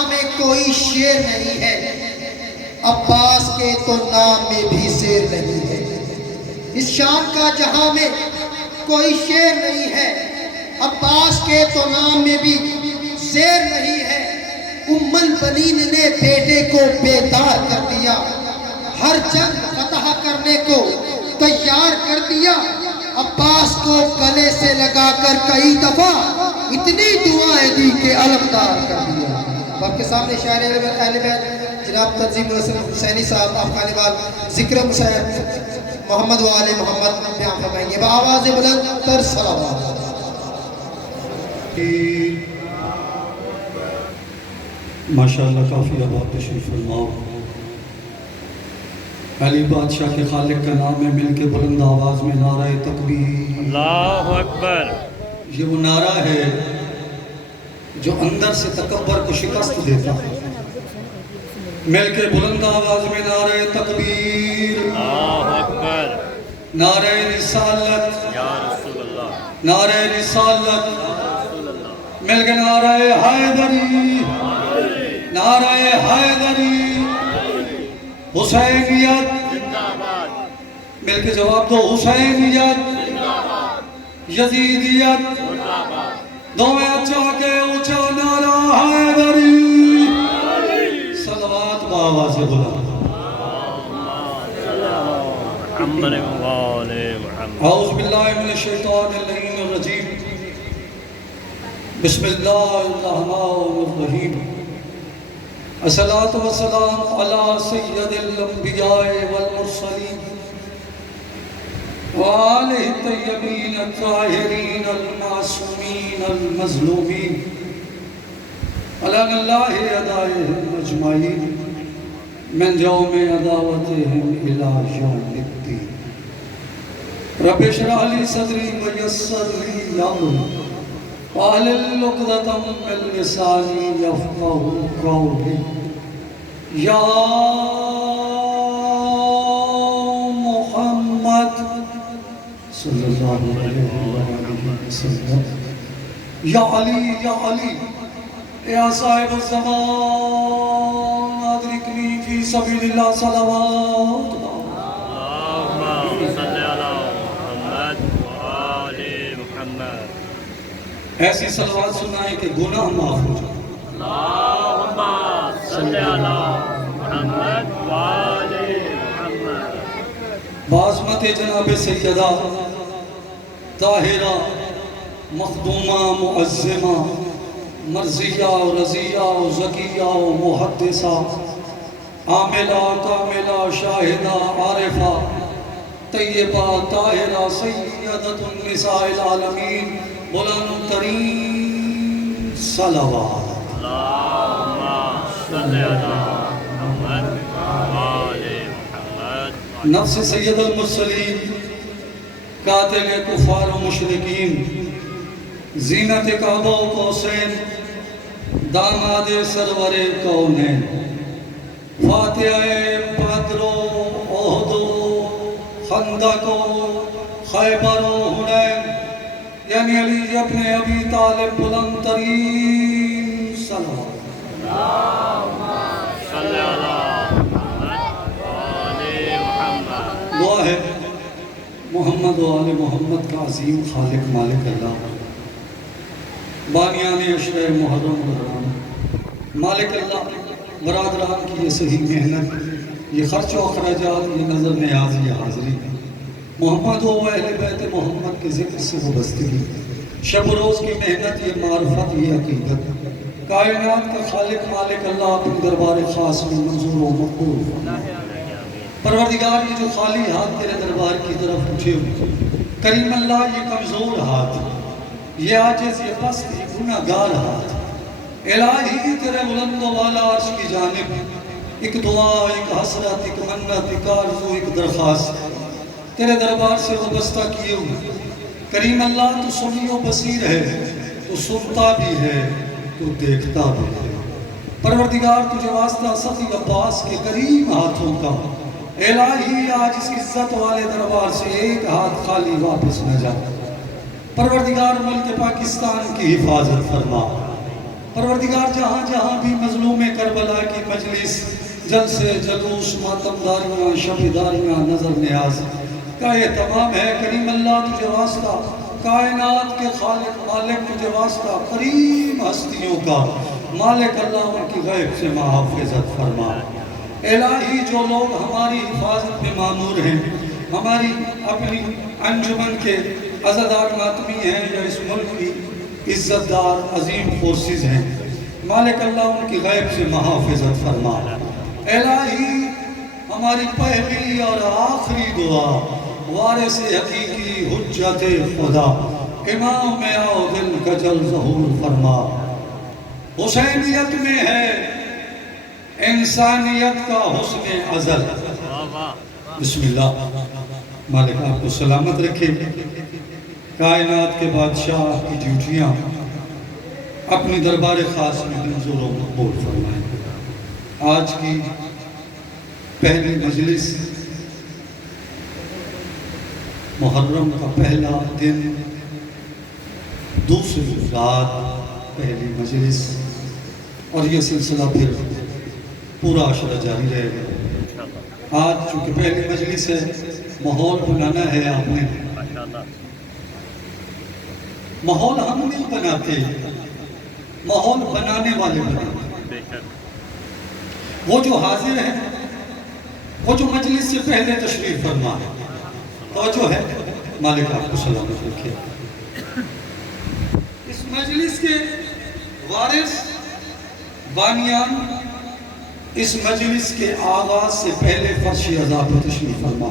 جہاں میں کوئی شیر نہیں ہے، عباس کے تو نام میں بھی زیر نہیں ہے۔ اس شان کا جہاں میں کوئی شیر نہیں ہے، عباس کے تو نام میں بھی زیر نہیں ہے۔ ام البنین نے بیٹے کو بیدار کر دیا، ہر جنگ فتح کرنے کو تیار کر دیا۔ عباس کو گلے سے لگا کر کئی دفعہ اتنی دعائیں دی کہ علمدار کر دیا۔ آپ کے سامنے شاعر اہل بیت جناب تنظیم حسینی صاحب، آپ خانے وال ذکر مسیح محمد و آل محمد بیان فرمائیں گے بآواز بلند تر صلوات۔ ماشاءاللہ کافی آباد تشریف فرماؤ۔ علی بادشاہ کے خالق کا نام ہے، مل کے بلند آواز میں نعرہ تکبیر۔ اللہ اکبر۔ یہ وہ نعرہ ہے جو اندر سے تکبر کو شکست دیتا ہے۔ مل کے بلند آواز میں نعرہ تکبیر، اللہ اکبر۔ نعرہ رسالت، یا رسول اللہ، نعرہ رسالت، رسول اللہ، مل کے نعرہ حیدری، نعرہ حیدری، حسینیت، زندہ باد، مل کے جواب دو، حسینیت، یزیدیت، زندہ باد، دو میں اچھا کے اونچا نعرہ حیدری، صلوات بآواز بلند۔ محمد و آل محمد۔ اعوذ باللہ من الشیطان اللعین الرجیم، بسم اللہ الرحمن الرحیم، الصلاۃ والسلام علی سید الانبیاء والمرسلین وآلہ الطیبین الطاہرین المعصومین المظلومین، علن اللہ ادائہم اجمعین من یوم عداوتہم الی یوم الدین۔ رب اشرح لی صدری ویسر لی امری واحلل عقدۃ من لسانی یفقہوا قولی۔ یا محمد صلی اللہ علیہ وآلہ وسلم، یا علی یا علی، یا صاحب الزمان ادرکنی فی سبیل اللہ، صلوات اللہم صلی علی محمد و آل محمد۔ ایسی صلوات سنائیں کہ گناہ معاف ہو جائے۔ اللہم صلی علی محمد و آل محمد۔ بعظمت جناب سیدہ طاہرہ مخدومہ معظمہ مرضیہ و رضیہ و زکیہ و محدثہ عاملہ کاملہ شاہدہ عارفہ طیبہ طاہرہ سیدۃ النساء العالمین، بلند ترین صلوات۔ اللہم صلی علی محمد و آل محمد۔ نفس سید المرسلین، قاتل کفار و مشرکین، زینت کعبہ و قوسین، داماد سرور کونین، فاتحہ بدر و احد و خندق و خیبر و حنین، یعنی علی ابن ابی طالب، بلند ترین صلوات۔ صلی علی محمد و آل محمد۔ دعا ہے محمد و آل محمد کا عظیم خالق مالک اللہ، بانیان عشرہ محرم رمضان، مالک اللہ برادران کی یہ صحیح محنت، یہ خرچ و اخراجات، یہ نظر نیاز، یہ حاضری، محمد و اہل بیت محمد کے ذکر سے وابستگی، شب و روز کی محنت، یہ معرفت، یہ عقیدت، کائنات کا خالق مالک اللہ اپنے دربار خاص میں منظور و مقبول فرمائے۔ پروردگار یہ جو خالی ہاتھ تیرے دربار کی طرف اٹھے ہوئے، کریم اللہ یہ کمزور ہاتھ، یہ عاجز، یہ پست، یہ گناہگار ہاتھ، الہی تیرے بلند و بالا عرش کی جانب ایک دعا، ایک حسرت، ایک منت، ایک آرزو، ایک درخواست تیرے دربار سے وابستہ کیے ہوئے۔ کریم اللہ تو سمیع و بصیر ہے، تو سنتا بھی ہے، تو دیکھتا بھی ہے۔ پروردگار تجھے واسطہ سخی عباس کے کریم ہاتھوں کا، الہی آج اس عزت والے دربار سے ایک ہاتھ خالی واپس نہ جائے۔ پروردگار ملک پاکستان کی حفاظت فرما، پروردگار جہاں جہاں بھی مظلوم کربلا کی مجلس، جلسے، جلوس، ماتمداریاں، شبیداریاں، نظر نیاز کا اہتمام ہے، کریم اللہ تجھے واسطہ، کائنات کے خالق مالک تجھے واسطہ، کریم ہستیوں کا مالک اللہ ان کی غیب سے محافظت فرما۔ الہی جو لوگ ہماری حفاظت میں مامور ہیں، ہماری اپنی انجمن کے عزادار ماتمی ہیں یا اس ملک کی عزت دار عظیم فورسز ہیں، مالک اللہ ان کی غیب سے محافظت فرما۔ الہی ہماری پہلی اور آخری دعا وارث حقیقی حجت خدا امام عادل کا جل ظہور فرما۔ حسینیت میں ہے انسانیت کا حسن ازل۔ بسم اللہ۔ مالک آپ کو سلامت رکھے، کائنات کے بادشاہ کی ڈیوٹیاں اپنی دربار خاص میں منظور و مقبول فرمائیں۔ آج کی پہلی مجلس، محرم کا پہلا دن، دوسری رات پہلی مجلس، اور یہ سلسلہ پھر پورا عشرہ جاری رہے گا۔ آج چونکہ پہلی مجلس ہے، ماحول بنانا ہے آپ نے۔ ماحول ہم نہیں بناتے، ماحول بنانے والے بناتے۔ وہ جو حاضر ہیں، وہ جو مجلس سے پہلے تشریف فرما ہے، توجہ ہے، مالک آپ کو سلامت رکھے۔ اس مجلس کے وارث بانیان اس مجلس کے آغاز سے پہلے فرش عزا پر تشریف فرما۔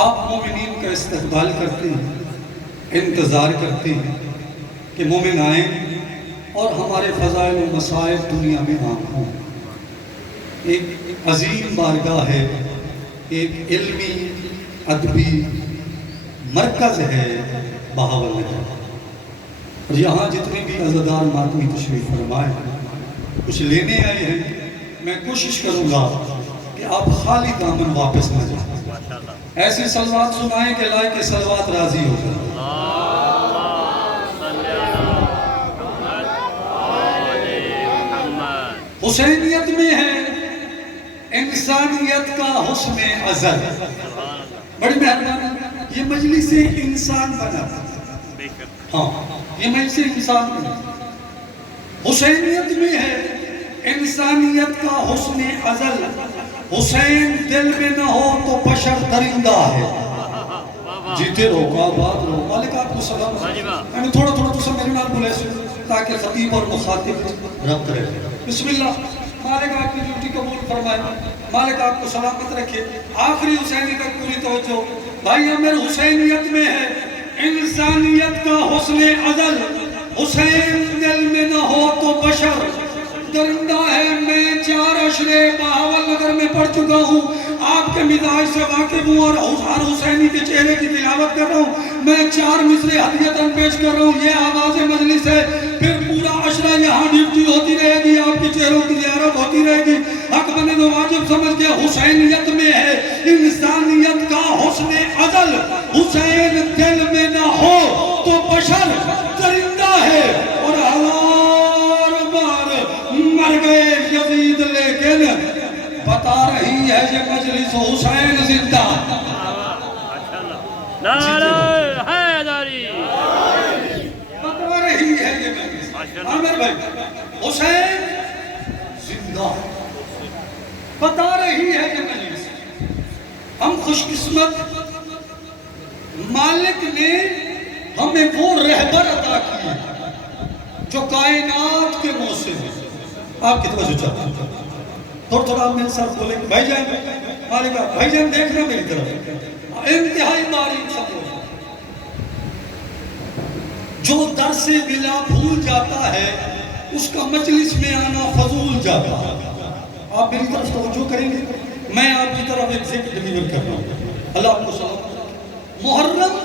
آپ مومنین کا استقبال کرتے ہیں، انتظار کرتے ہیں کہ مومن آئیں اور ہمارے فضائل و مصائب دنیا میں عام ہوں۔ ایک عظیم بارگاہ ہے، ایک علمی ادبی مرکز ہے بہاولنگر، اور یہاں جتنے بھی عزادار ماتمی تشریف فرمائے کچھ لینے آئے ہیں، میں کوشش کروں گا کہ آپ خالی دامن واپس نہ جائیں۔ ایسی صلوات سنائیں کہ لائق صلوات راضی ہو جائیں۔ حسینیت میں ہے انسانیت کا حسن ازل۔ بڑی مہربانی، یہ مجلس انسان بنا، ہاں یہ مجلس انسان بنا۔ حسینیت میں ہے انسانیت کا حسن ازل، حسین دل میں نہ ہو تو بشر درندہ ہے۔ جیتے رہو، آباد رہو، مالک آپ کو سلام۔ میں تھوڑا تھوڑا تو سب میرے نال بولے سے تاکہ خطیب اور مخاطب ربط رہے۔ بسم اللہ۔ مالک آپ کی ڈیوٹی قبول فرمائے، مالک آپ کو سلامت رکھے۔ آخری حسینی تک پوری توجہ۔ بھائی امیر حسینیت میں ہے انسانیت کا حسن ازل، حسین دل میں نہ ہو تو بشر درندہ ہے۔ میں 4 عشرے بہاولنگر میں پڑھ چکا ہوں، آپ کے مزاج سے واقف ہوں اور ہر حسینی کے چہرے کی تلاوت کر رہا ہوں۔ میں 4 مصرے ہدیتاً پیش کر رہا ہوں، یہ آواز مجلس ہے، پھر پورا عشرہ یہاں ڈیوٹی ہوتی رہے گی، آپ کے چہروں کی زیارت ہوتی رہے گی۔ حق بنے تو واجب سمجھ کے حسینیت میں ہے انسانیت کا حسن ازل، حسین دل میں نہ ہو تو بشر درندہ ہے۔ اور ہزار بار مر گئے یزید لیکن بتا رہی ہے یہ مجلس حسین زندہ۔ نعرہ حیدری، بتا رہی ہے یہ مجلس، عامر بھائی، حسین زندہ بتا رہی ہے یہ مجلس۔ ہم خوش قسمت، مالک نے ہمیں وہ رہبر عطا کی جو کائنات کے موسم ہے۔ آپ کی توجہ چاہتا ہوں، تھوڑا تھوڑا آپ میرے ساتھ بولیں گے بھائی جان، مالک آپ بھائی جان دیکھنا میری طرف، انتہائی باریک سب ہو۔ جو در سے بلا بھول جاتا ہے اس کا مجلس میں آنا فضول جاتا ہے۔ آپ میری طرف توجہ کریں گے، میں آپ کی طرف ایک ذکر ڈیلیور کر رہا ہوں۔ اللہ آپ کو سلام۔ محرم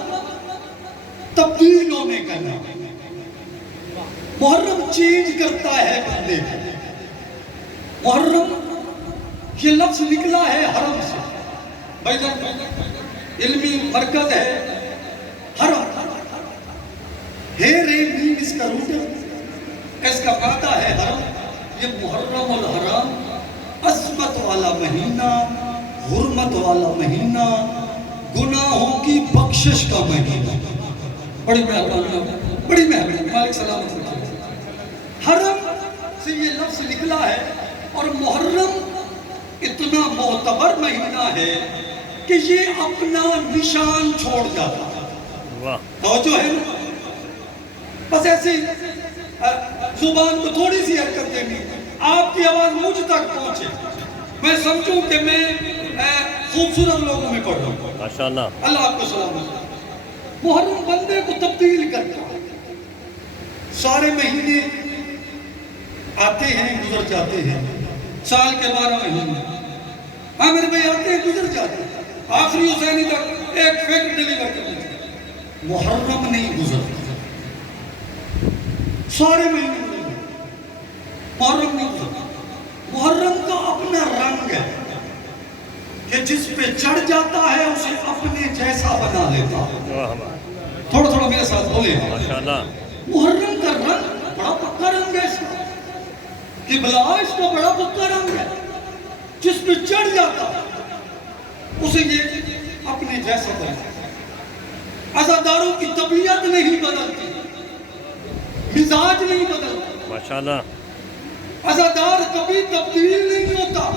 تبدیل ہونے کا نام، محرم چینج کرتا ہے بندے کو۔ محرم یہ لفظ نکلا ہے حرم سے، بھائی جان علمی مرکز ہے حرم۔ ہیر مین اس کا روٹ اس کا مادہ ہے حرم. یہ محرم الحرام، عظمت والا مہینہ، حرمت والا مہینہ، گناہوں کی بخشش کا مہینہ. بڑی مہربانی، بڑی مہربانی، مالک سلامت رکھے. حرم سے یہ لفظ نکلا ہے، اور محرم اتنا معتبر مہینہ ہے کہ یہ اپنا نشان چھوڑ جاتا ہے. واہ توجہ ہے نا؟ بس ایسے زبان کو تھوڑی سی حرکت دینی، آپ کی آواز مجھ تک پہنچے، میں سمجھوں کہ میں خوبصورت لوگوں میں پڑھ رہا ہوں. ماشاءاللہ. اللہ آپ کو سلامت. محرم بندے کو تبدیل کرتا ہے. سارے مہینے آتے ہیں گزر جاتے ہیں، سال کے 12 مہینے عامر بھائی آتے ہیں گزر جاتے ہیں، آخری حسینی تک ایک فیکٹ ڈیلیور کر دیتے ہیں. محرم نہیں گزرتا، سارے مہینے محرم نہیں گزرتا. محرم کا اپنا رنگ ہے کہ جس پہ چڑھ جاتا ہے اسے اپنے جیسا بنا لیتا ہے. واہ تھوڑا تھوڑا میرے ساتھ بولے. ماشاءاللہ. محرم کا رنگ بڑا پکا رنگ ہے اس کا، قبلہ اس کا بڑا پکا رنگ ہے. جس پہ چڑھ جاتا ہے اسے یہ اپنے جیسا بنا. عزاداروں کی طبیعت نہیں بدلتی، مزاج نہیں بدلتا. ماشاءاللہ. عزادار کبھی تبدیل نہیں ہوتا.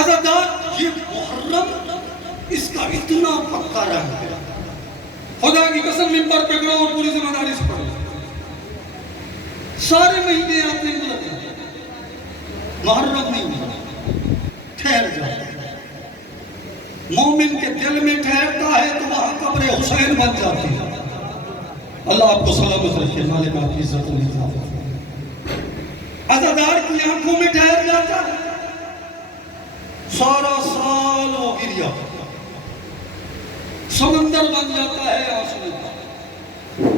عزادار، یہ محرم اس کا اتنا پکا رنگ ہے. خدا کی قسم ممبر پہ کھڑا اور پوری ذمہ داری سے پڑھو. سارے مہینے آتے ہیں گزرتے ہیں، محرم نہیں ہوتا. ٹھہر جاتا ہے. مومن کے دل میں ٹھہرتا ہے تو وہاں قبر حسین بن جاتی ہے. اللہ آپ کو سلامت رکھے، مالک آپ کی عزت و نظام. عزادار کی آنکھوں میں ٹھہر جاتا ہے، سارا سال وہ گریا سمندر بن جاتا ہے آنسو کا.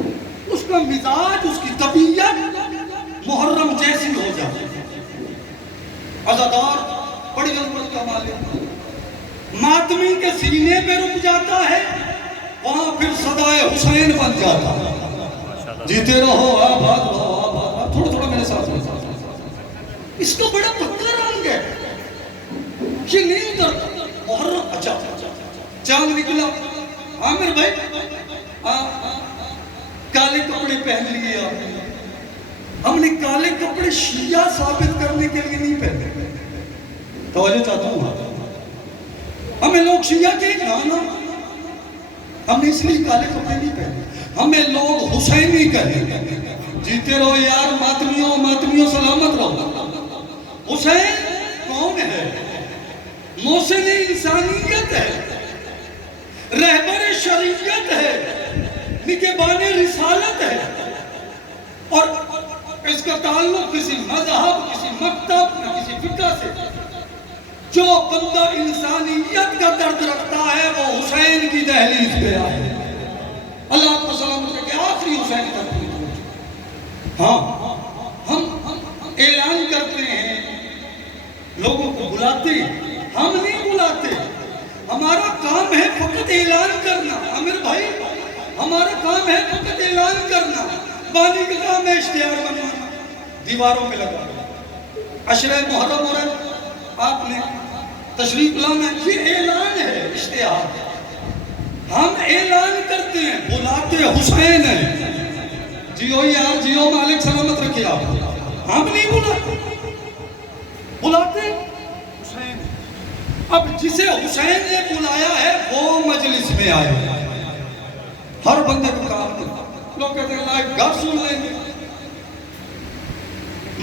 اس کا مزاج، اس کی طبیعت محرم جیسی ہو جاتی ہے. عزادار بڑی عظمت کا مالک، ماتمی کے سینے پہ رک جاتا ہے، وہاں پھر صدائے حسین بن جاتا ہے. جیتے رہو آباد رہو آباد رہو. تھوڑا تھوڑا میرے ساتھ. اس کا بڑا پکا رنگ ہے، یہ نہیں اترتا. محرم اچھا چاند نکلا، عامر بھائی کالے کپڑے پہن لیے آپ نے. ہم نے کالے کپڑے شیعہ ثابت کرنے کے لیے نہیں پہنے. توجہ چاہتا ہوں، ہمیں لوگ شیعہ کے نانا، ہم نے اس لیے کالے کپڑے نہیں پہنے. ہمیں لوگ حسینی کہتے. جیتے رہو یار ماتمیوں، ماتمیوں سلامت رہو. حسین کون ہے؟ محسن انسانیت ہے، رہبر شریعت ہے، نگہبان رسالت ہے. اور اس کا تعلق کسی مذہب، کسی مکتب، نہ کسی فقہ سے. جو بندہ انسانیت کا درد رکھتا ہے وہ حسین کی دہلیز پہ آئے. اللہ آپ کو سلامت رکھے، آخری حسین تک پہنچے. ہاں ہم اعلان کرتے ہیں، لوگوں کو بلاتے ہیں، ہم نہیں بلاتے. ہمارا کام ہے فقط اعلان کرنا. عامر بھائی ہمارا کام ہے فقط اعلان کرنا. بانی کا کام ہے اشتہار بنوانا، دیواروں پہ لگانا. عشرہ محرم ہو رہا ہے، آپ نے تشریف لانا، یہ اعلان ہے، اشتہار. ہم اعلان کرتے ہیں، بلاتے حسین ہیں. جیو یار جیو، مالک سلامت رکھے آپ. ہم نہیں بلاتے، بلاتے حسین. اب جسے حسین نے بلایا ہے وہ مجلس میں آئے. ہر بندے کو کام کرتا. لوگ کہتے ہیں لائیو گھر سن لیں گے.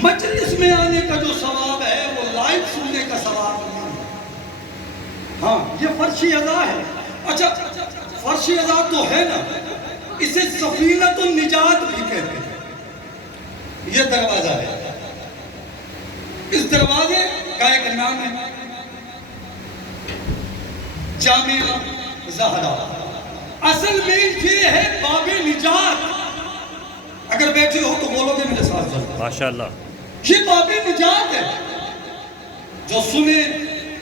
مجلس میں آنے کا جو ثواب ہے وہ لائیو سننے کا ثواب نہیں ہے. ہاں یہ فرشی ادا ہے. اچھا فرشی ادا تو ہے نا، اسے سفینۃ النجات بھی کہتے ہیں. یہ دروازہ ہے، اس دروازے کا ایک نام ہے جامعہ زہرا. اصل میں یہ ہے باب نجات. اگر بیٹھے ہو تو بولو گے میرے ساتھ ضرور. ماشاءاللہ. یہ باب نجات ہے. جو سنے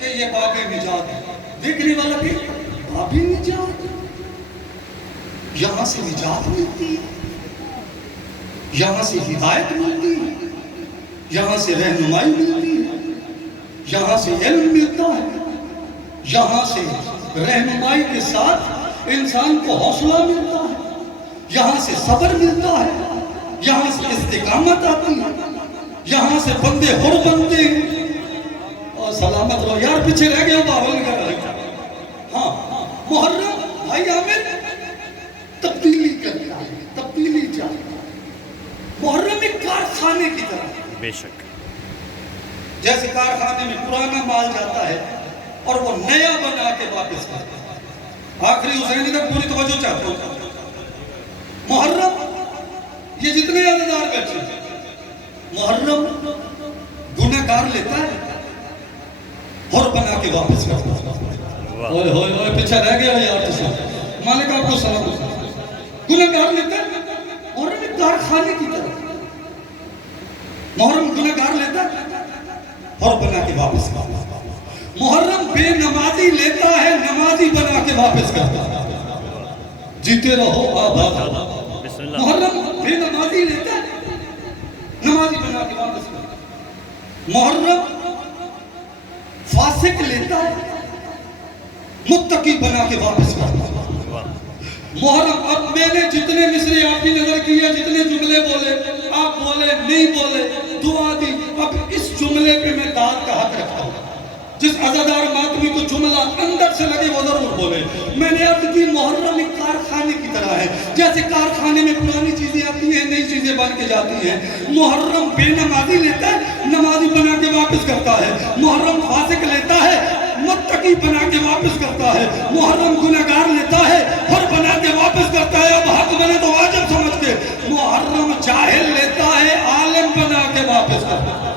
کہ یہ باب نجات ہے، دیکھنے والا کہ باب نجات، یہاں سے نجات ملتی ہے. یہاں سے ہدایت ملتی ہے، یہاں سے رہنمائی ملتی ہے، یہاں سے علم ملتا ہے، یہاں سے رہنمائی کے ساتھ انسان کو حوصلہ ملتا ہے، یہاں سے صبر ملتا ہے، یہاں سے استقامت آتی ہے، یہاں سے بندے حر بنتے ہیں۔ اور سلامت رہو یار، پیچھے رہ گئے ہو باول کر رہے ہیں۔ ہاں محرم بھائی عامر تبدیلی کرتا ہے، تبدیلی چاہتا ہے۔ محرم ایک کارخانے کی طرح ہے، بے شک جیسے کارخانے میں پرانا مال جاتا ہے اور وہ نیا بنا کے واپس کرتا ہے۔ آخری حسینی تک پوری توجہ چاہتا ہوں۔ محرم یہ جتنے عددار بیٹھے ہیں، محرم گنہگار لیتا ہے اور بنا کے واپس کرتا ہے۔ ہوئے ہوئے ہوئے پیچھے رہ گیا یار تو سب مالک آپ کو سلام ہوتا ہے۔ گنہگار لیتا ہے، محرم ایک کارخانے کی طرح، محرم گنہگار لیتا ہے اور بنا کے واپس کرتا ہے۔ محرم بے نمازی لیتا ہے، نمازی بنا کے واپس کرتا ہے۔ جیتے رہو آباد رہو۔ بسم اللہ۔ محرم بے نمازی لیتا ہے، نمازی بنا کے واپس کرتا ہے۔ محرم فاسق لیتا ہے، متقی بنا کے واپس کرتا ہے۔ محرم اب میں نے جتنے مصرے آپ کی نظر کیے، جتنے جملے بولے، آپ بولے نہیں بولے، دعا دی، اب اس جملے پہ میں داد کا حق رکھتا ہوں۔ جس عزادار ماتمی کو جملہ اندر سے لگے وہ ضرور بولے۔ میں نے عرض کی محرم ایک کارخانے کی طرح ہے، جیسے کارخانے میں پرانی چیزیں آتی ہیں، نئی چیزیں بن کے جاتی ہیں۔ محرم بے نمازی لیتا ہے، نمازی بنا کے واپس کرتا ہے۔ محرم فاسق لیتا ہے، متقی بنا کے واپس کرتا ہے۔ محرم گنہگار لیتا ہے اور بنا کے واپس کرتا ہے۔ اب حق بنے تو واجب سمجھ کے۔ محرم جاہل لیتا ہے، عالم بنا کے واپس کرتا ہے۔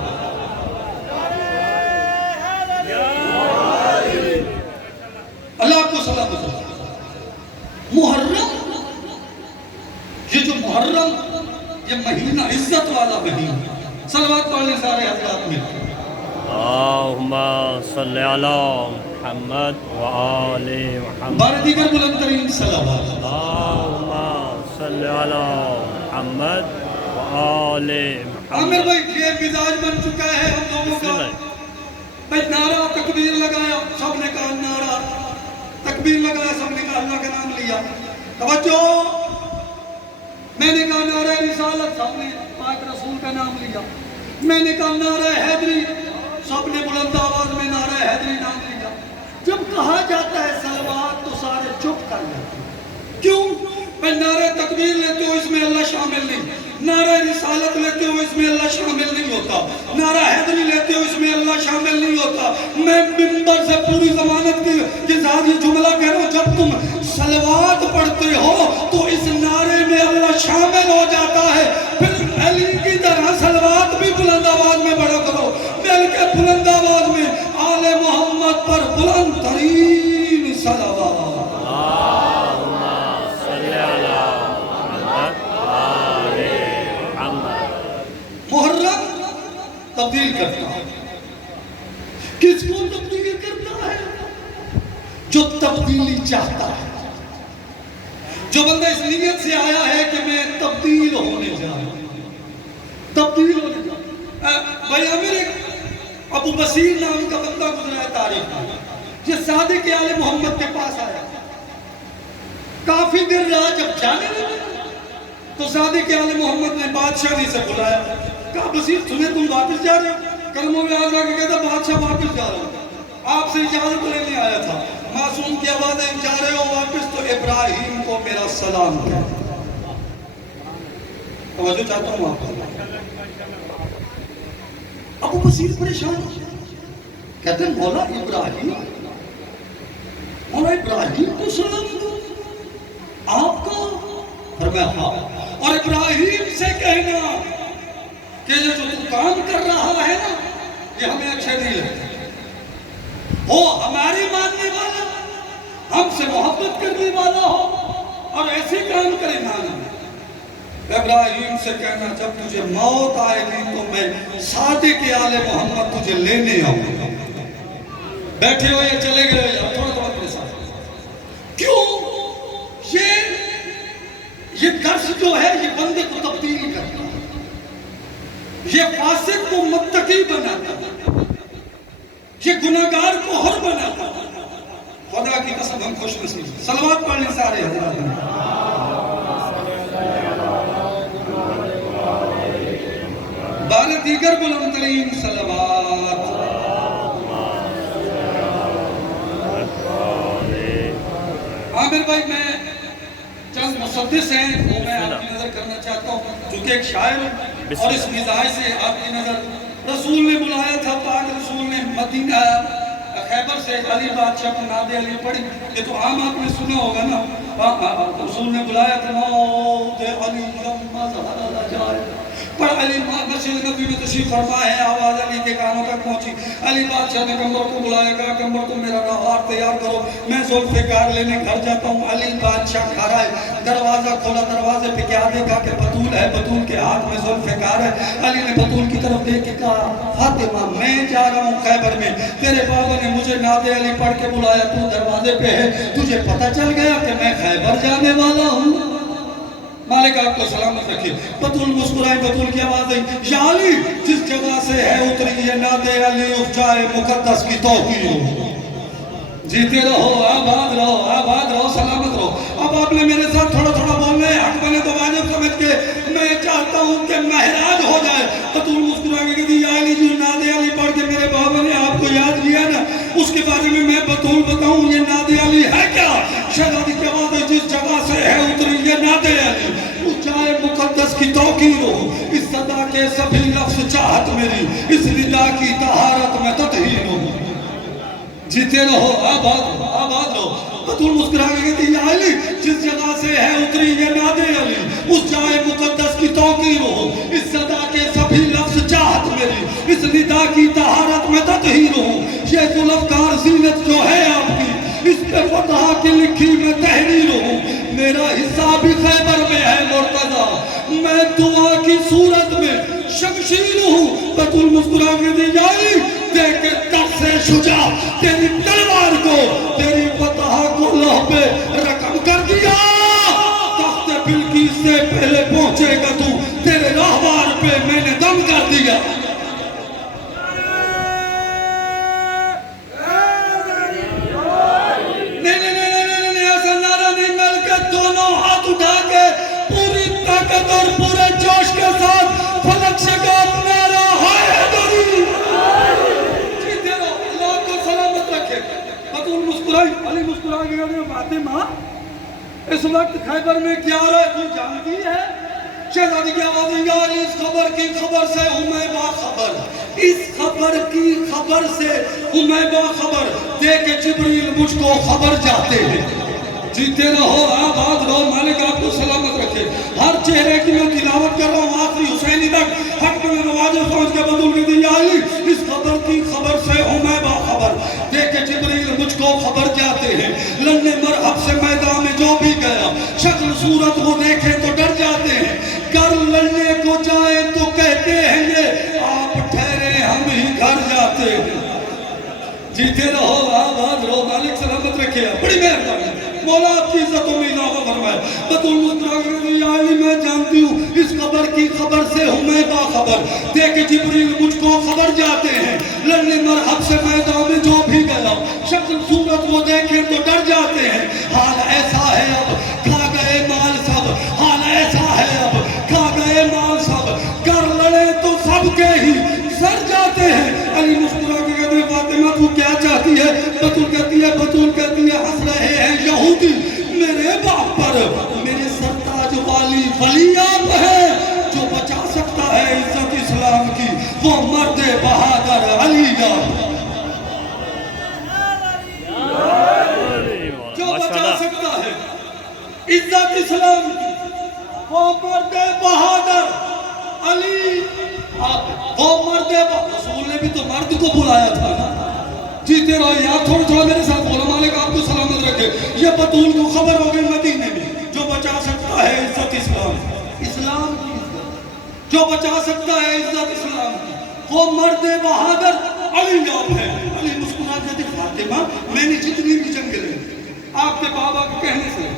اللہ آپ کو صلاح بتا۔ محرم، یہ جو محرم، یہ مہینہ عزت والا مہینہ، صلوات پڑھنے سارے حضرات میں۔ اللہم صلی علی محمد وآل محمد۔ بارے دیگر بلند ترین صلوات۔ اللہم صلی علی محمد وآل عامر محمد۔ بھائی یہ مزاج بن چکا ہے ہم لوگوں بسم کا، اللہ۔ بھائی نعرہ تکبیر لگایا، سب نے کہا نعرہ تکبیر لگایا، سب نے کہا اللہ کا نام لیا۔ توجہ، میں نے کہا نعرہ رسالت، سب نے پاک رسول کا نام لیا۔ میں نے کہا نعرہ حیدری، سب نے بلند آواز میں نعرہ حیدری نام لیا۔ جب کہا جاتا ہے صلوات تو سارے چپ کر لیتے ہیں۔ کیوں؟ میں نعرہ تکبیر لیتے ہو اس میں اللہ شامل نہیں، نعرہ رسالت لیتے ہو اس میں اللہ شامل نہیں ہوتا، نعرہ حیدری لیتے ہو اس میں اللہ شامل نہیں ہوتا۔ میں منبر سے پوری ضمانت کے ساتھ یہ جملہ کہہ رہا ہوں، جب تم صلوات پڑھتے ہو تو اس نعرے میں اللہ شامل ہو جاتا ہے۔ پھر علی کی طرح صلوات بھی بلند آواز میں پڑھا کرو، مل کے بلند آواز میں آل محمد پر بلند ترین صلوات۔ محرم تبدیل کرتا ہے، کس کو تبدیل کرتا ہے؟ جو تبدیلی چاہتا ہے، جو بندہ اس نیت سے آیا ہے کہ میں تبدیل ہونے جا رہا ہوں، تبدیل ہونے جا رہا ہوں۔ بھائی عامر ایک ابو بصیر نام کا بندہ گزرا ہے تاریخ میں، یہ صادق آل محمد کے پاس آیا، کافی دن رہا، جب جانے لگا تو صادق آل محمد نے بادشاہ سے بلایا، کہا بصیر تمہیں تم واپس جا رہے ہو؟ کرموں میں آزا کے کہتا بادشاہ واپس جا رہا ہوں، آپ سے اجازت لینے آیا تھا۔ معصوم کی آواز ہے جا رہے ہو واپس تو ابراہیم کو میرا سلام کہہ۔ توجہ چاہتا ہوں آپ کو۔ ابو بصیر پریشان کہتے ہیں مولا ابراہیم، مولا ابراہیم کو سلام دو آپ کو؟ فرمایا ہاں، اور ابراہیم سے کہنا کہ یہ جو تو کام کر رہا ہے نا یہ ہمیں اچھے نہیں لگتے، ہو ہماری ماننے والا، ہم سے محبت کرنے والا ہو اور ایسے کام کرے نانا۔ ابراہیم سے کہنا جب تجھے موت آئے گی تو میں صادق آل محمد تجھے لینے آؤں گا۔ بیٹھے ہو یا چلے گئے ہو یا تھوڑا تھوڑا اپنے ساتھ۔ کیوں؟ یہ درس جو ہے یہ بندے کو تبدیل کرتا ہے۔ یہ فاسق کو متقی بناتا، یہ گناہگار کو حر بناتا۔ خدا کی قسم ہم خوش نصیب ہیں۔ صلوات پڑھ لیں سارے حضرات میں۔ بار دیگر بلند ترین صلوات۔ عامر بھائی میں چند مصدس ہیں وہ میں آپ کی نظر کرنا چاہتا ہوں، چونکہ ایک شاعر ہوں اور اس مزاج سے آپ کی نظر رسول نے بلایا تھا، پاک رسول نے مدینہ خیبر سے علی بادشاہ کو ناد علی پڑھی، یہ تو عام آپ نے سنا ہوگا نا، رسول نے بلایا تھا ناد علی لما ظہر الجائے، پر علی مسجد نبی میں تشریف فرما ہے، آواز علی کے کانوں تک پہنچی، علی بادشاہ نے کمبر کو بلایا، کہا کمبر کو میرا نہار تیار کرو، میں ذوالفقار لینے گھر جاتا ہوں۔ علی بادشاہ گھر آئے، دروازہ کھولا، دروازے پہ کیا دیکھا کہ بطول ہے، بطول کے ہاتھ میں ذوالفقار ہے۔ علی نے بطول کی طرف دیکھ کے کہا فاطمہ میں جا رہا ہوں خیبر میں، تیرے بابا نے مجھے ناد علی پڑھ کے بلایا، تو دروازے پہ ہے، تجھے پتہ چل گیا کہ میں خیبر جانے والا ہوں؟ مالک آپ کو سلامت رکھے۔ بطول مسکرائی، بطول کی آواز آئی، یا علی جس جگہ سے ہے اتری یہ ناد علی اس جائے مقدس کی توقیر ہو۔ جیتے رہو، آباد رہو، آباد رہو، سلامت رہو۔ اب آپ نے میرے ساتھ تھوڑا تھوڑا بولنا ہے، حق بنے تو واجب سمجھ کے میں چاہتا ہوں کہ مہراج ہو جائے۔ بطول مسکرا کے کہتی یا علی جو ناد علی پڑھ کے میرے بابا نے آپ کو یاد کیا نا، اس کے بارے میں بطول بتاؤں یہ ناد علی ہے کیا؟ شہزادی کی آواز ہے جس جگہ سے ہے اتری یہ ناد علی اس جائے مقدس کی توقیر ہو، اس صدا کے سبھی لفظ چاہت میری، اس ندا کی طہارت میں تطہیر ہو۔ جیتے رہو، آباد رہو، آباد رہو۔ بطول مسکرا کے کہتی یا علی جس جگہ سے ہے اتری یہ ناد علی اس جائے مقدس کی توقیر ہو، اس صدا کے سبھی لفظ چاہت میری، اس ندا کی طہارت میں تطہیر ہو۔ یہ ذوالفقار زینت جو ہے آپ کی، اس پہ فتح کی لکھی میں تحریر ہوں، میرا حصہ بھی خیبر میں ہے مرتضی، میں دعا کی صورت میں شمشیر ہوں۔ بطول مسکرا کے دی جائی دیکھ کے تخت سے شجاع تیری تلوار کو، تیری فتح کو لوح پہ رقم کر دیا، تخت بلقیس سے پہلے پہنچے گا تو، تیرے راہوار پہ میں نے دم کر دیا۔ اور پورے جوش کے ساتھ فلک شگاف نعرہ ہائے حیدری، جیتے رہو، اللہ کو سلامت رکھے۔ بطول مسکرائی، علی مسکرا کے کہتے ہیں فاطمہ اس وقت خیبر میں کیا رہا ہے تو جانتی ہے؟ شہزادی کی آواز ہے یا علی اس خبر کی خبر سے ہوں میں باخبر، اس خبر کی خبر سے ہوں میں باخبر، دے کے جبریل مجھ کو خبر جاتے ہیں۔ جیتے رہو، آباد رہو، مالک آپ کو سلامت رکھے۔ ہر چہرے کی میں تلاوت کر رہا ہوں آخری حسینی تک، حق میں نوازے سمجھ کے بطول کی دی یا علی اس خبر کی خبر سے ہوں میں باخبر، دے کے جبریل مجھ کو خبر جاتے ہیں، لڑنے مرحب سے میدان میں جو بھی گیا، شکل صورت وہ دیکھیں تو ڈر جاتے ہیں، گر لڑنے کو جائیں تو کہتے ہیں یہ آپ ٹھہرے ہم ہی گھر جاتے ہیں۔ جیتے رہو، آباد رہو، مالک سلامت رکھے۔ بڑی مہربانی، مولا آپ کی عزتوں میں اضافہ فرمائے۔ بطول مسکرا کے کہتی یا علی میں جانتی ہوں اس خبر کی خبر سے ہوں میں باخبر، دے کے جبریل مجھ کو خبر جاتے ہیں، لڑنے مرحب سے میدان میں جو بھی گیا، شکل صورت وہ دیکھیں تو ڈر جاتے ہیں، حال ایسا ہے اب کھا گئے مال سب، حال ایسا ہے اب کھا گئے مال سب، گر لڑے تو سب کے ہی سر جاتے ہیں۔ علی مسکرا کے کہتے ہیں فاطمہ تو کیا چاہتی ہے؟ بطول کہتی ہے ہنس رہے ہیں یہودی میرے باپ پر، میرے سرتاج والی ولی آپ ہے، جو بچا سکتا ہے عزت اسلام کی وہ مرد بہادر علی آپ، جو بچا سکتا ہے عزت اسلام کی وہ مرد بہادر علی آپ، وہ مرد رسول نے بھی تو مرد کو بلایا تھا نا۔ جیتے رہو، یا تھوڑا تھوڑا میرے ساتھ بولو، مالک آپ کو سلامت رکھے۔ یہ بطول کو خبر ہو گئی مدینے میں، جو بچا سکتا ہے عزت اسلام کی، اسلام کی عزت، جو بچا سکتا ہے عزت اسلام کی وہ مرد بہادر علی آپ ہے۔ علی مسکرا کے فاطمہ میں نے جتنی بھی جنگ لڑی آپ کے بابا کے کہنے سے،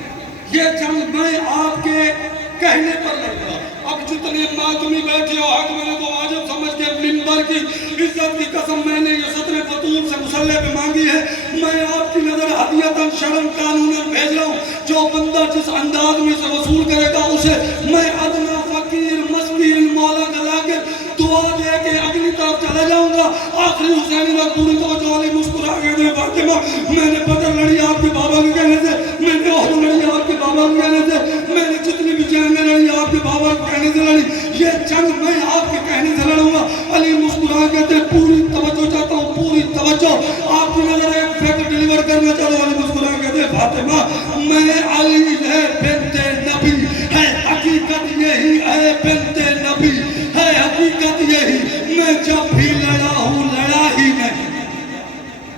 یہ جنگ میں آپ کے کہنے پر لڑ رہا، اب جتنے ماتمی بیٹھے ہو حق میں نے تو واجب سمجھ کے منبر کی عزت کی قسم میں نے یہ سطر بطول سے مسلح پہ مانگی ہے. میں آپ کی نظر ہدیتاً شرم قانوناً بھیج رہا ہوں. جو بندہ جس انداز میں سے وصول کرے گا اسے میں ادنا فقیر مسکین مولا گلا کے دعا دے کے اگلی طرف چلے جاؤں گا. آخری حسینی کا پوری توجہ والی مسکرا کے دے فاطمہ میں نے بدر لڑی آپ کے بابا کے کہنے سے, میں نے احد لڑی آپ کے بابا کے کہنے سے, میں نے جتنی بھی جنگیں لڑی آپ کے بابا کے کہنے سے لڑی, یہ جنگ میں آپ کے کہنے سے لڑوں گا. علی مسکرا کے دے پوری توجہ چاہتا ہوں, پوری توجہ آپ کی نظر ایک فیکٹ ڈیلیور کرنا چاہتا ہوں. علی مسکرا کے دے فاطمہ میں علی ہے بنت نبی ہے, حقیقت یہی ہے بنت نبی ہے, حقیقت یہی میں جب بھی لڑا ہوں لڑا ہی نہیں.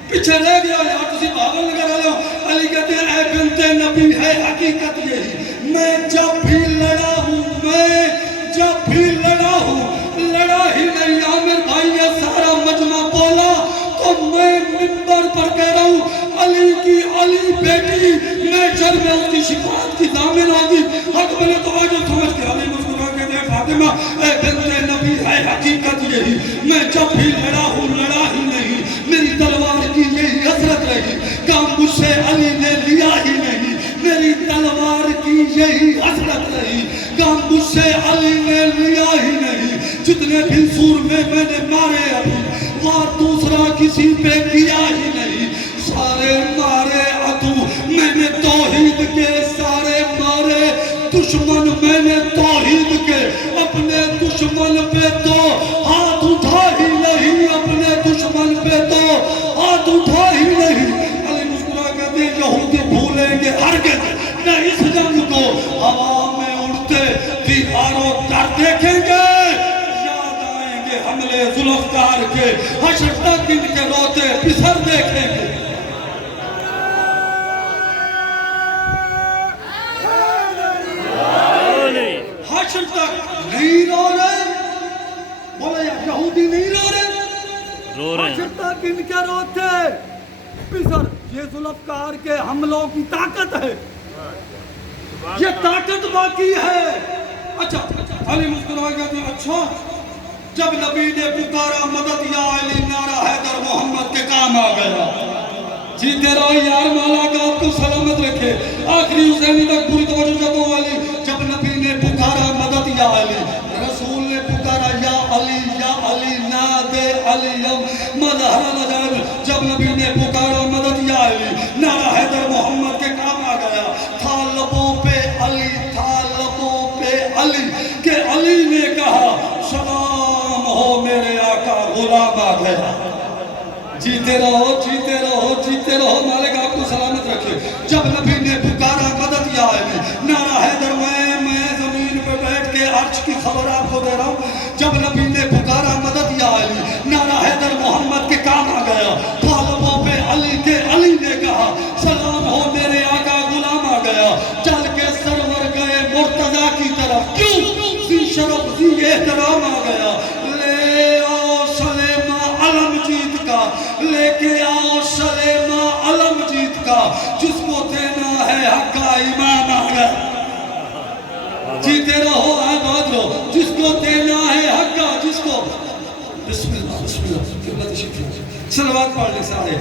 پیچھے رہ گیا یار تسی بابا لگا رہے ہو. علی کہتے ہیں اے بنت نبی ہے حقیقت یہی میں جب بھی لڑا ہوں, میں جب بھی لڑا ہوں لڑا ہی نہیں. عامر بھائی یہ سارا مجمع بولا تو میں منبر پر کہہ رہا ہوں علی کی علی بیٹی میں جب میں اس کی شفاعت کی ضامن آگی. حق میں نے تو آج سمجھ کے علی مسکرا کے دے فاطمہ اے بنت نبی ہے حقیقت یہی میں جب بھی لڑا ہوں لڑا ہی نہیں. میری تلوار کی یہی حسرت رہی کام مجھ سے علی نے لیا ہی نہیں. میری تلوار کی یہی حسرت رہی کام مجھ سے علی نے لیا ہی نہیں. جتنے بھی سور میں نے مارے ابھی وار دوسرا کسی پہ کیا ہی نہیں. سارے مارے عدو میں نے توحید کے سارے مارے دشمن میں نے توحید کے اپنے دشمن پہ تو ہاتھ اٹھا ہی نہیں, اپنے دشمن پہ تو ہاتھ اٹھا ہی نہیں. علی مسکرا کہتے ہیں یہودی بھولیں گے ہرگز نہ اس جنگ کو, ہوا میں اڑتے دیواروں در دیکھیں گے, یاد آئیں گے حملے ذوالفقار کے, حشر تک ان کے روتے پسر دیکھیں گے. حشر تک نہیں رو رہے, بولا یہودی نہیں رو رہے, حشر تک ان کے روتے پسر. یہ ذوالفقار کے حملوں کی طاقت ہے, یہ طاقت باقی ہے. اچھا علی مسکرا کہتے ہیں اچھا جب نبی نے پکارا مدد یا علی نعرہ حیدر محمد کے کام آ گیا. جیتے رہو یار مولا کا آپ کو سلامت رکھے. آخری حسینی تک پوری توجہ چاہتا ہوں. علی جب نبی نے پکارا مدد یا علی, رسول نے پکارا یا علی نادے علی مظہر العجائب. جب نبی نے پکارا مدد یا علی نعرہ حیدر محمد کے کام آ گیا. تھا لبوں پہ علی, تھا لبوں پہ علی کہ علی نے کہا سلام ہو میرے آقا غلام آ گیا. جیتے رہو جیتے رہو جیتے رہو, مالک آپ کو سلامت رکھے. جب نبی نے پکارا مدد یا علی نعرہ حیدر, میں زمین پہ بیٹھ کے عرش کی خبر آپ کو دے رہا ہوں. جب نبی نے پکارا مدد یا علی نعرہ حیدر محمد کے کام آ گیا. طالبوں پہ علی کے علی نے کہا سلام ہو میرے آقا غلام آ گیا. چل کے سرور گئے مرتضیٰ کی طرف, کیوں ذی شرف ذی احترام آ گیا. لے آؤ سلیمہ علم جیت کا, لے کے آؤ سلیمہ علم جیت کا, جس کو دینا ہے حق کا امام آ گیا. جیتے رہو آباد رہو, جس کو دینا ہے حق کا, جس کو بسم اللہ بسم اللہ صلوات پڑھ لے سارے.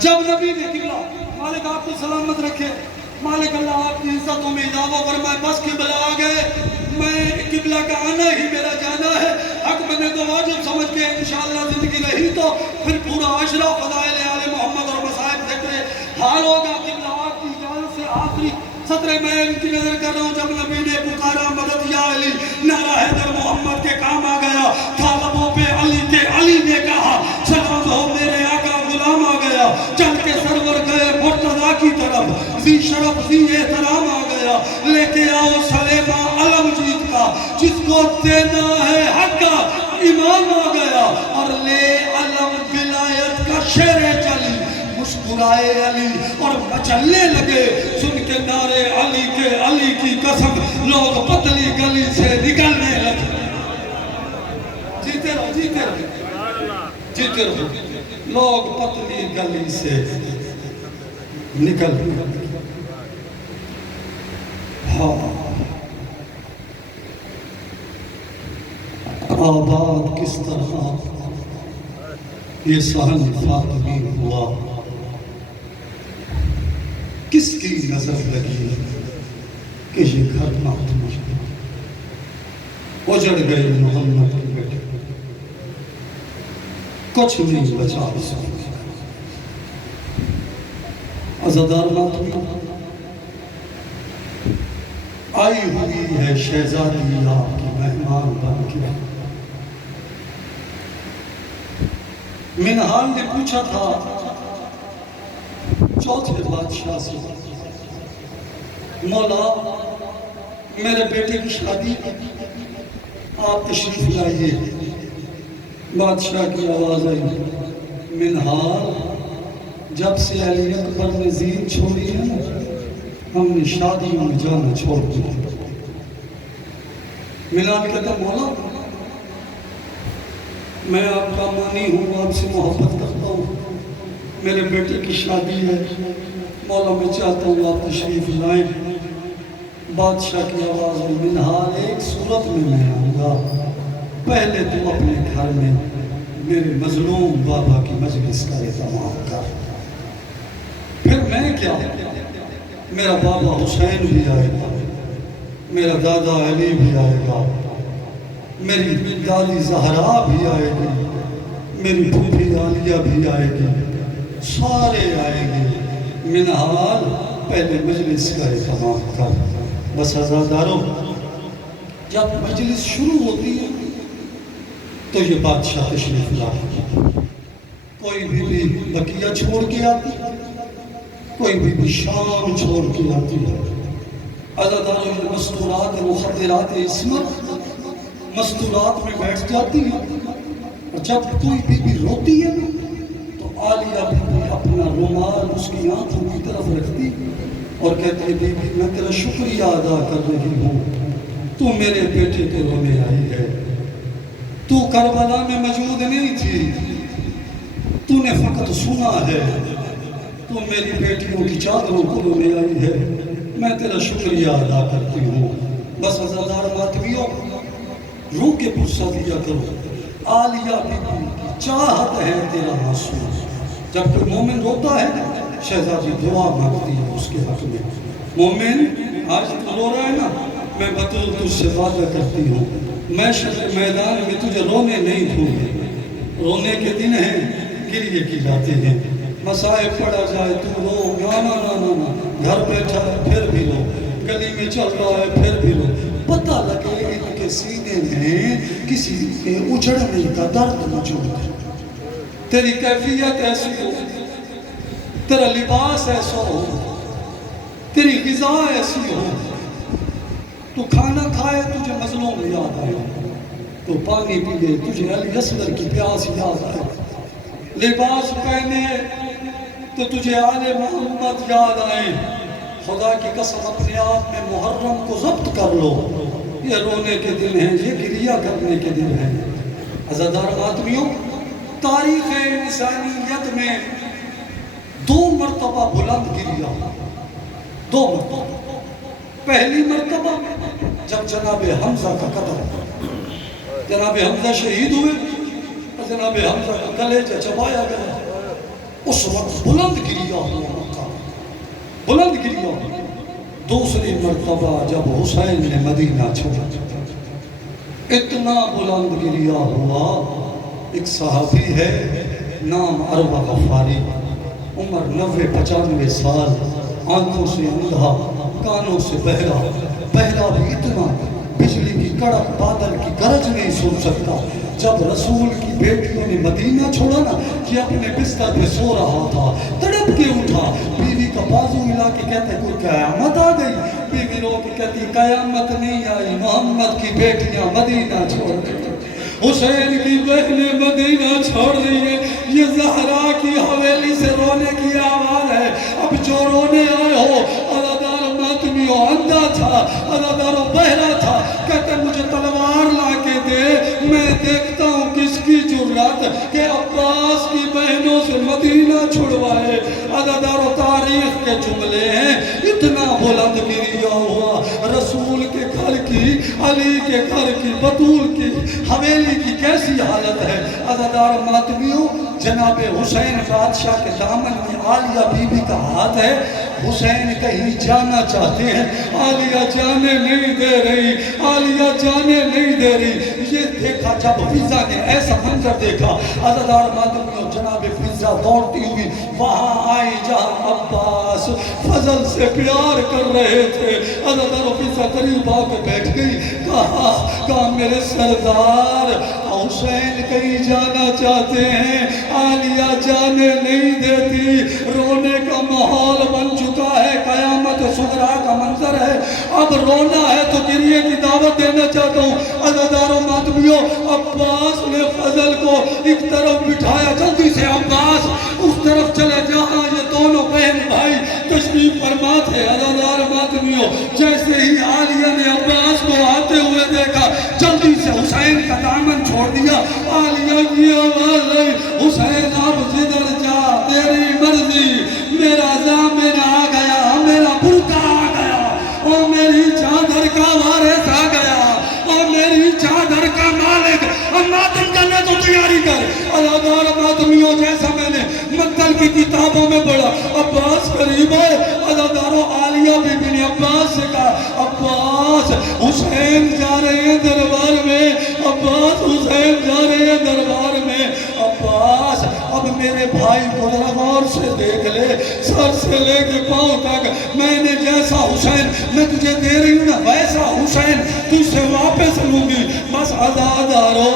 جب نبی نے قبلہ, مالک آپ کو سلامت رکھے, مالک اللہ آپ کی عزتوں میں اضافہ فرمائے. بس قبلہ آ گئے, میں قبلہ کا آنا ہی میرا جانا ہے. حق میں نے تو واجب سمجھ کے انشاءاللہ زندگی رہی تو پھر پورا عشرہ فضائل آل محمد اور مصائب ذکر حال ہوگا. قبلہ آپ کی اجازت سے آخری سطر میں ان کی نظر کر رہا ہوں. جب نبی نے پکارا مدد یا علی نعرہ حیدر محمد کے کام آ گیا. تھا لبوں پہ علی کے علی نے کہا سلام ہو میرے آقا غلام آ گیا. چل کے سرور گئے مرتضیٰ کی طرف, ذی شرف ذی احترام آ گیا. لے کے آؤ سلیمہ علم جیت کا, جس کو دینا ہے حق کا امام آ گیا. اور لے علم ولایت کا شیر چلی, مسکرائے علی اور مچلنے لگے. سن کے نعرے علی کے علی کی قسم لوگ پتلی گلی سے نکلنے لگے. جیتے رہو جیتے رہو جیتے رہو, لوگ پتلی گلی سے نکل ہاں آباد کس طرح یہ صحن فاطمی ہوا، کس کی نظر لگی کہ یہ گھر ماتم اجڑ گئے محمد کے بیٹے، کچھ نہیں بچا سکے۔ عزادار ماتم آئی ہوئی ہے شہزادی آپ کی مہمان بن کے۔ منہال نے پوچھا تھا چوتھے بادشاہ سے، مولا میرے بیٹے کی شادی آپ تشریف لائیے۔ بادشاہ کی آواز آئی، منہال جب سے علی اکبر نے زین چھوڑی ہے نا، ہم نے شادیوں میں جانا چھوڑ دیا۔ منہال کہتا مولا میں آپ کا مانی ہوں، آپ سے محبت کرتا ہوں، میرے بیٹے کی شادی ہے، مولا میں چاہتا ہوں آپ تشریف لائیں۔ بادشاہ کی آواز میں، منہال ایک صورت میں آؤں گا، پہلے تم اپنے گھر میں میرے مظلوم بابا کی مجلس کا اہتمام کر، پھر میں کیا، میرا بابا حسین بھی آئے گا، میرا دادا علی بھی آئے گا، میری دادی زہرا بھی آئے گی، میری پھوپھی عالیہ بھی آئے گی، سارے آئیں گے۔ منہال پہلے مجلس کا اہتمام کر۔ بس عزاداروں جب مجلس شروع ہوتی ہے تو یہ بادشاہ تشریف لاتا، کوئی بھی بقیہ چھوڑ کے آتی، کوئی بھی شام چھوڑ کے آتی ہے۔ عزاداروں یہ مستورات مخدرات عصمت مستورات میں بیٹھ جاتی ہے، اور جب کوئی بھی روتی ہے تو عالیہ بھی اپنا رومال اس کی آنکھوں کی طرف رکھتی اور کہتی ہے بی بی میں تیرا شکریہ ادا کر رہی ہوں، تو میرے بیٹے کو رونے آئی ہے، تو کربلا میں موجود نہیں تھی، تو نے فقط سنا ہے، تو میری بیٹیوں کی چادروں کو رونے آئی ہے، میں تیرا شکریہ ادا کرتی ہوں۔ بس عزادار ماتمیوں روح کے پرسہ دیا کرو، عالیہ بی بی کی چاہت ہے تیرا محسوس۔ جب کوئی مومن روتا ہے شہزادی دعا مانگتی ہے اس کے حق میں، مومن آج تو رو رہا ہے نا، میں بطول تجھ سے وعدہ کرتی ہوں میں شہر میدان میں تجھے رونے نہیں دوں گی، رونے کے دن ہیں گریے کی جاتے ہیں، مسائب پڑا جائے تو رو، نا نا نا نا نا، گھر بیٹھا ہے پھر بھی رو، گلی میں چل رہا ہے پھر بھی رو، پتہ لگے ان کے سینے میں کسی کے اجڑنے کا درد موجود ہے۔ تیری کیفیت ایسی ہو، تیرا لباس ایسا ہو، تیری غذا ایسی ہو، تو کھانا کھائے تجھے مظلوم یاد آئے، تو پانی پیے تجھے علی اصغر کی پیاس یاد آئے، لباس پہنے تو تجھے آل محمد یاد آئے۔ خدا کی قسم اپنے آپ میں محرم کو ضبط کر لو، یہ رونے کے دن ہیں، یہ گریہ کرنے کے دن ہیں۔ عزادار ماتمیوں تاریخ انسانیت میں 2 مرتبہ بلند گریہ، 2 مرتبہ۔ پہلی مرتبہ جب جناب حمزہ کا قتل، جناب حمزہ شہید ہوئے اور جناب حمزہ کا کلیجہ چبایا گیا، اس وقت بلند گریہ ہوا، بلند گریہ ہوا۔ دوسری مرتبہ جب حسین نے مدینہ چھوڑا، اتنا بلند گریہ ہوا۔ ایک صحابی ہے نام عروہ غفاری، عمر 90-95 سال، آنکھوں سے اندھا، کانوں سے بہرا، بہرا بھی اتنا بجلی کی کڑک بادل کی گرج نہیں سن سکتا۔ جب رسول کی بیٹیوں نے مدینہ چھوڑا نا، یہ اپنے بستر پہ سو رہا تھا، تڑپ کے اٹھا، بیوی کا بازو ملا کے کہتے کوئی قیامت آ گئی، بیوی رو کے کہتی قیامت نہیں آئی، محمد کی بیٹیاں مدینہ چھوڑ گئی، حسین کی بہنیں مدینہ چھوڑ رہی ہے، یہ زہرا کی حویلی سے رونے کی آواز ہے۔ اب جو رونے آئے ہو، عزادار ماتمیوں اندھا تھا، عزاداروں بہرا تھا، کہتے مجھے تلوار لا کے دے، میں دیکھتا ہوں کس کی جرات مت کہ عباس کی بہنوں سے مدینہ چھڑوائے. عزادار و تاریخ کے جملے ہیں. اتنا بلند گریا ہوا رسول کے گھر کی, علی کے گھر کی, بطول کی حویلی کی کیسی حالت ہے. عزادار ماتمیوں, جناب حسین بادشاہ کے دامن میں عالیہ بی بی کا ہاتھ ہے. حسین کہیں جانا چاہتے ہیں, عالیہ جانے نہیں دے رہی, عالیہ جانے نہیں دے رہی. یہ دیکھا جب فضا نے ایسا منظر دیکھا, عزادار ماتمیوں, جناب فضا دوڑتی ہوئی وہاں آئی جہاں عباس فضل سے پیار کر رہے تھے. عزادار فضا قریب آ کے بیٹھ گئی. کہا میرے سردار حسین کہیں جانا چاہتے ہیں, عالیہ جانے نہیں دیتی. رونے کا ماحول بن چکا ہے, قیامت صغریٰ کا منظر ہے. اب رونا ہے تو گریے کی دعوت دینا چاہتا ہوں. عزادار و ماتمیوں, عباس نے فضل کو ایک طرف بٹھایا. جلدی سے عباس اس طرف چلے جہاں یہ دونوں بہن بھائی تشریف فرما تھے. عزادار و ماتمیوں, جیسے ہی عالیہ نے عباس کو آتے ہوئے دیکھا, جلدی سے حسین کا دامن چھوڑ دیا. عالیہ کی آواز آئی, حسین اب جدھر جا تیری مرضی. میرا ضامن آ گیا, میرا برقع آ گیا, اور میری چادر کا وارث آ گیا, اور میری چادر کا مالک. اب ماتم کرنے تو تیاری کر. عزادار ماتمیوں, جیسا میں نے مقتل کی کتابوں میں پڑھا, عباس قریب ہے. عزادار عالیہ بی بی نے عباس سے کہا, عباس حسین جا رہے ہیں دربار میں, عباس حسین جا رہے ہیں دربار میں. عباس اب میرے بھائی کو ذرا غور سے دیکھ لے, سر سے لے کے پاؤں تک. میں نے جیسا حسین میں تجھے دے رہی ہوں نا, ویسا حسین تجھ سے واپس لوں گی. بس عزادارو,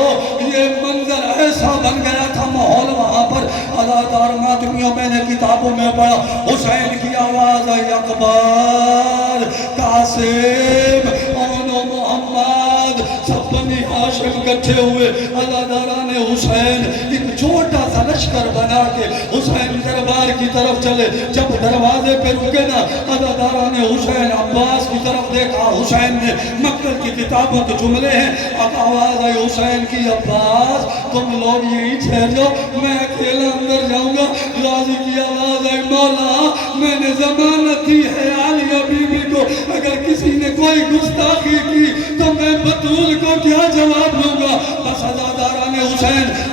یہ منظر ایسا بن گیا تھا ماحول وہاں پر. عزادار ماتمیوں, میں نے کتابوں میں پڑھا, حسین کی آواز آئی, اکبر, قاسم, اونو محمد, سب بنی ہاشم کٹھے ہوئے. عزاداران حسین ایک چھوٹا سا لشکر بنا کے حسین دربار کی طرف چلے. جب دروازے پہ رکے نا, عزاداران حسین عباس کی طرف دیکھا. حسین نے مقتل کی کتابوں کے جملے ہیں. اب آواز آئی حسین کی, عباس تم لوگ یہی ٹھہر جاؤ, میں اکیلا اندر جاؤں گا. غازی کی آواز آئی, مولا میں نے ضمانت دی ہے عالیہ بی بی کو, اگر کسی نے کوئی گستاخی کی تو میں بطول کو کیا جواب دوں گا. بس عزاداران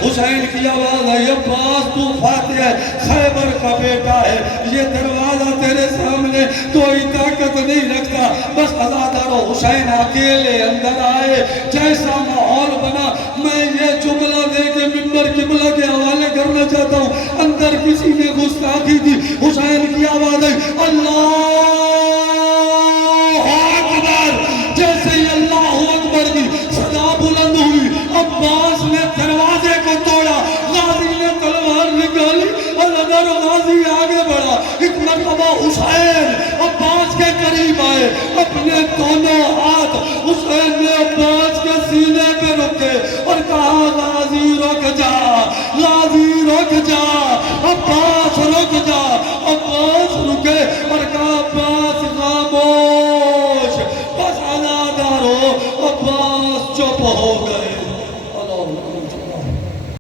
حسین کی آواز آئی, عباس تو فاتح خیبر کا بیٹا ہے, یہ دروازہ تیرے سامنے کوئی طاقت نہیں رکھتا. بس عزادار حسین اکیلے اندر آئے. جیسا ماحول بنا, میں یہ جملہ دے کے منبر قبلہ کے حوالے کرنا چاہتا ہوں. اندر کسی نے گستاخی کی. حسین کی آواز آئی, اللہ اکبر. جیسے ہی اللہ اکبر کی صدا بلند ہوئی, عباس نے دروازے کو توڑا, غازی نے تلوار نکالی. عزادار غازی آگے بڑھا. ایک مرتبہ حسین عباس کے قریب آئے, اپنے دونوں ہاتھ حسین نے عباس کے سینے پہ رکھے اور کہا, غازی رک جا, غازی رک جا.